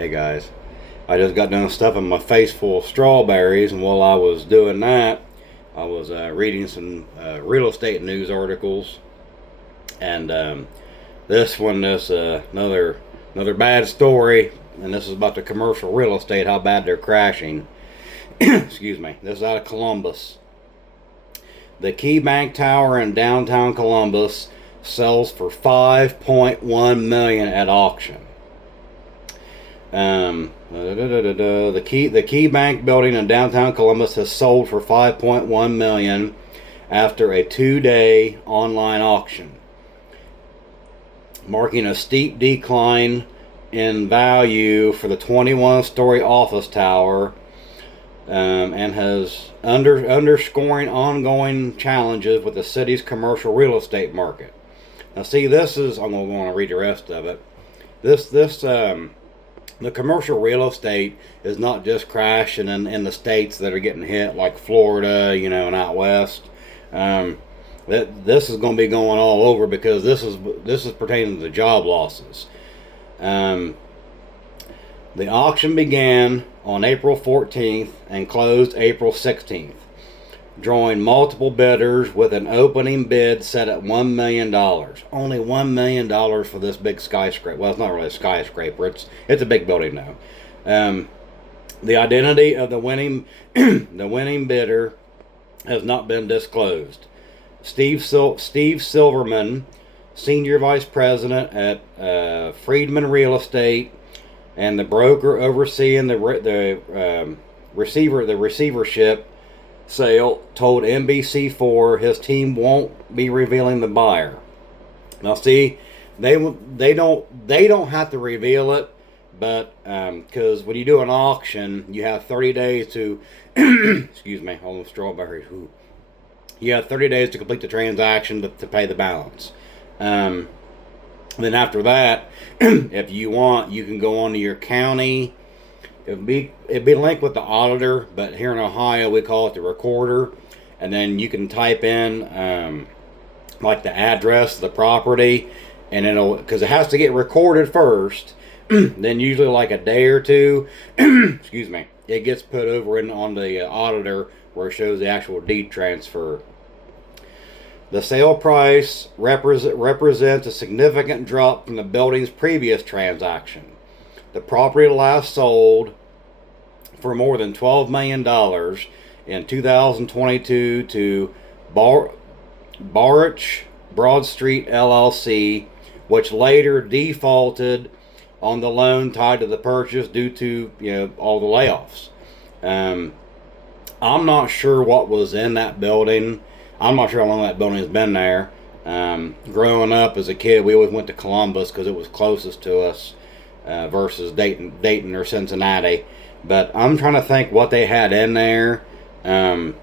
Hey guys, I just got done stuffing my face full of strawberries, and while I was doing that, I was reading some real estate news articles, and this another bad story, and this is about the commercial real estate, how bad they're crashing. Excuse me. This is out of Columbus. The Key Bank Tower in downtown Columbus sells for 5.1 million at auction. The Key Bank building in downtown Columbus has sold for 5.1 million after a 2-day online auction, marking a steep decline in value for the 21-story office tower, and has underscoring ongoing challenges with the city's commercial real estate market. Now, see, this is I'm going to go on and read the rest of it. The commercial real estate is not just crashing in the states that are getting hit, like Florida, and out west. This is going to be going all over, because this is pertaining to job losses. The auction began on April 14th and closed April 16th, drawing multiple bidders with an opening bid set at $1 million. Only $1 million for this big skyscraper. Well, it's not really a skyscraper. It's a big building now. The identity of the winning bidder has not been disclosed. Steve Silverman, Senior Vice President at Friedman Real Estate, and the broker overseeing the receivership sale, told NBC4 his team won't be revealing the buyer. Now, see, they don't have to reveal it, but because when you do an auction, you have 30 days to excuse me, all the strawberries. Ooh. You have 30 days to complete the transaction to pay the balance. Then after that, if you want, you can go on to your county. It'd be linked with the auditor, but here in Ohio we call it the recorder. And then you can type in like the address of the property, and because it has to get recorded first. Then usually like a day or two, excuse me, it gets put over on the auditor, where it shows the actual deed transfer. The sale price represents a significant drop from the building's previous transaction. The property last sold for more than $12 million in 2022 to Barrich Broad Street LLC, which later defaulted on the loan tied to the purchase due to all the layoffs. I'm not sure what was in that building. I'm not sure how long that building has been there. Growing up as a kid, we always went to Columbus because it was closest to us versus Dayton or Cincinnati. But I'm trying to think what they had in there. I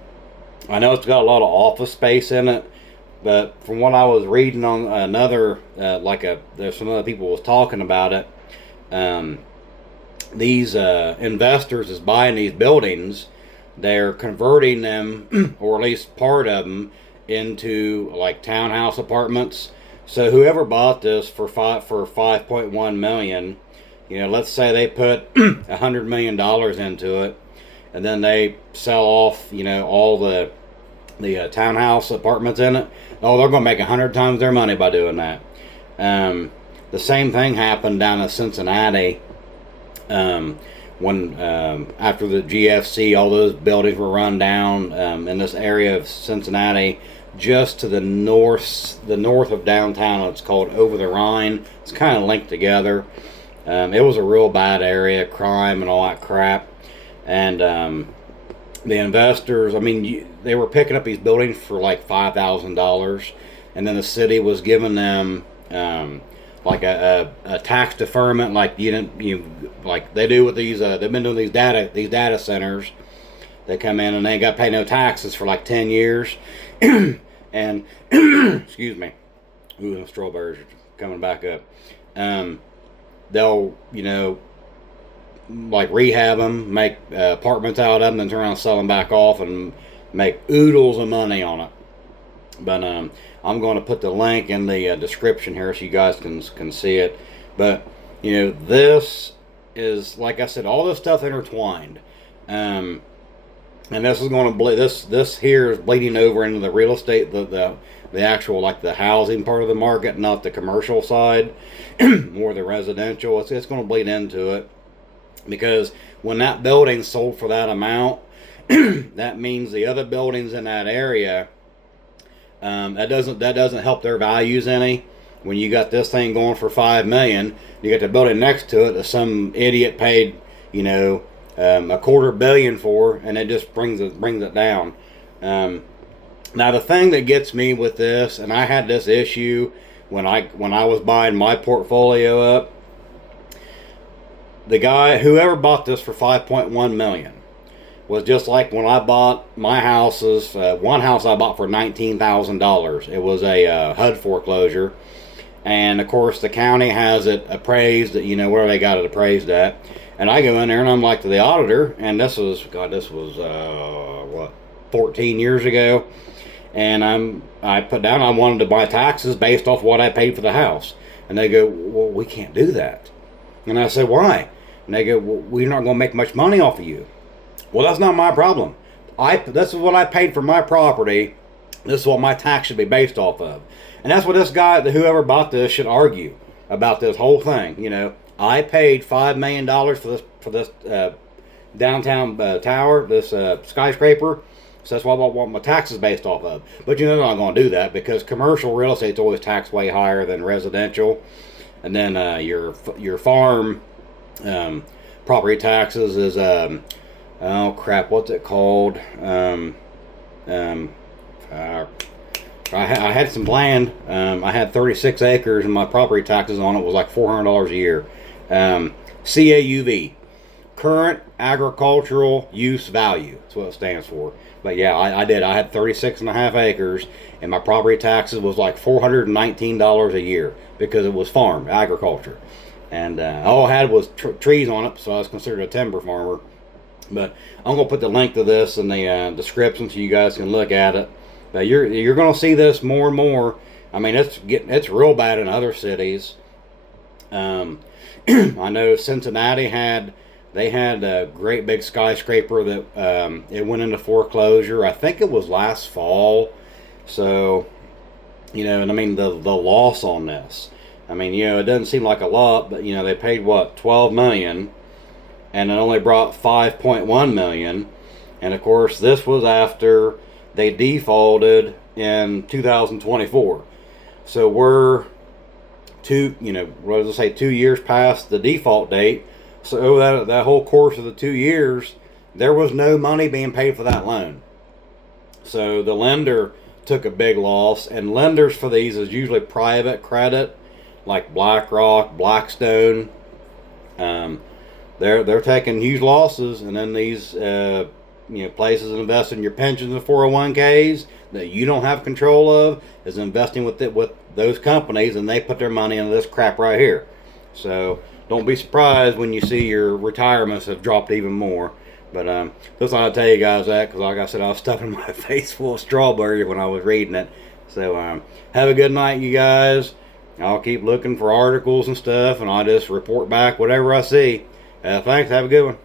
know it's got a lot of office space in it, but from what I was reading on another, there's some other people was talking about it. These investors is buying these buildings. They're converting them, or at least part of them, into like townhouse apartments. So whoever bought this for 5.1 million, let's say they put $100 million into it, and then they sell off, all the townhouse apartments in it. Oh, they're going to make 100 times their money by doing that. The same thing happened down in Cincinnati. When after the GFC, all those buildings were run down in this area of Cincinnati, just to the north of downtown. It's called Over the Rhine. It's kind of linked together. It was a real bad area, crime and all that crap. And the investors, they were picking up these buildings for like $5,000, and then the city was giving them like a tax deferment, like like they do with these. They've been doing these data centers. They come in and they ain't got to pay no taxes for like 10 years, and excuse me, ooh, the strawberries are coming back up. They'll like rehab them, make apartments out of them, then turn around and sell them back off and make oodles of money on it. But I'm going to put the link in the description here so you guys can see it. But this is, like I said, all this stuff intertwined. Um, and this is going to bleed. This here is bleeding over into the real estate, the actual, like, the housing part of the market, not the commercial side, more the residential. It's going to bleed into it, because when that building sold for that amount, that means the other buildings in that area, that doesn't help their values any. When you got this thing going for $5 million, you got the building next to it that some idiot paid, a $250 million for, and it just brings it down. Now the thing that gets me with this, and I had this issue when I was buying my portfolio up, the guy, whoever bought this for $5.1 million, was just like when I bought my houses. One house I bought for $19,000. It was a HUD foreclosure, and of course the county has it appraised at, where they got it appraised at. And I go in there and I'm like to the auditor, and this was 14 years ago, and I put down I wanted to buy taxes based off what I paid for the house, and they go, well, we can't do that. And I said, why? And they go, well, we're not going to make much money off of you. Well, that's not my problem. This is what I paid for my property. This is what my tax should be based off of. And that's what this guy, whoever bought this, should argue about this whole thing. I paid $5 million for this downtown tower, this skyscraper. So that's what my tax is based off of. But they're not going to do that, because commercial real estate is always taxed way higher than residential. And then your farm property taxes is oh crap, what's it called? I had some land. I had 36 acres, and my property taxes on it was like $400 a year. CAUV, current agricultural use value. That's what it stands for. But yeah, I did. I had 36 and a half acres, and my property taxes was like $419 a year, because it was farm agriculture, and all I had was trees on it, so I was considered a timber farmer. But I'm gonna put the link to this in the description so you guys can look at it. But you're gonna see this more and more. I mean, it's real bad in other cities. I know Cincinnati had a great big skyscraper that it went into foreclosure. I think it was last fall. So, and I mean the loss on this. I mean, it doesn't seem like a lot, but they paid what, $12 million, and it only brought $5.1 million. And of course, this was after they defaulted in 2024. So we're 2 years past the default date. So over that whole course of the 2 years, there was no money being paid for that loan. So the lender took a big loss, and lenders for these is usually private credit, like BlackRock, Blackstone. They're taking huge losses, and then these places invest in your pensions and 401ks that you don't have control of is investing with those companies, and they put their money into this crap right here. So don't be surprised when you see your retirements have dropped even more. But just want to tell you guys that, because like I said, I was stuffing my face full of strawberry when I was reading it. So have a good night, you guys. I'll keep looking for articles and stuff, and I'll just report back whatever I see. Thanks. Have a good one.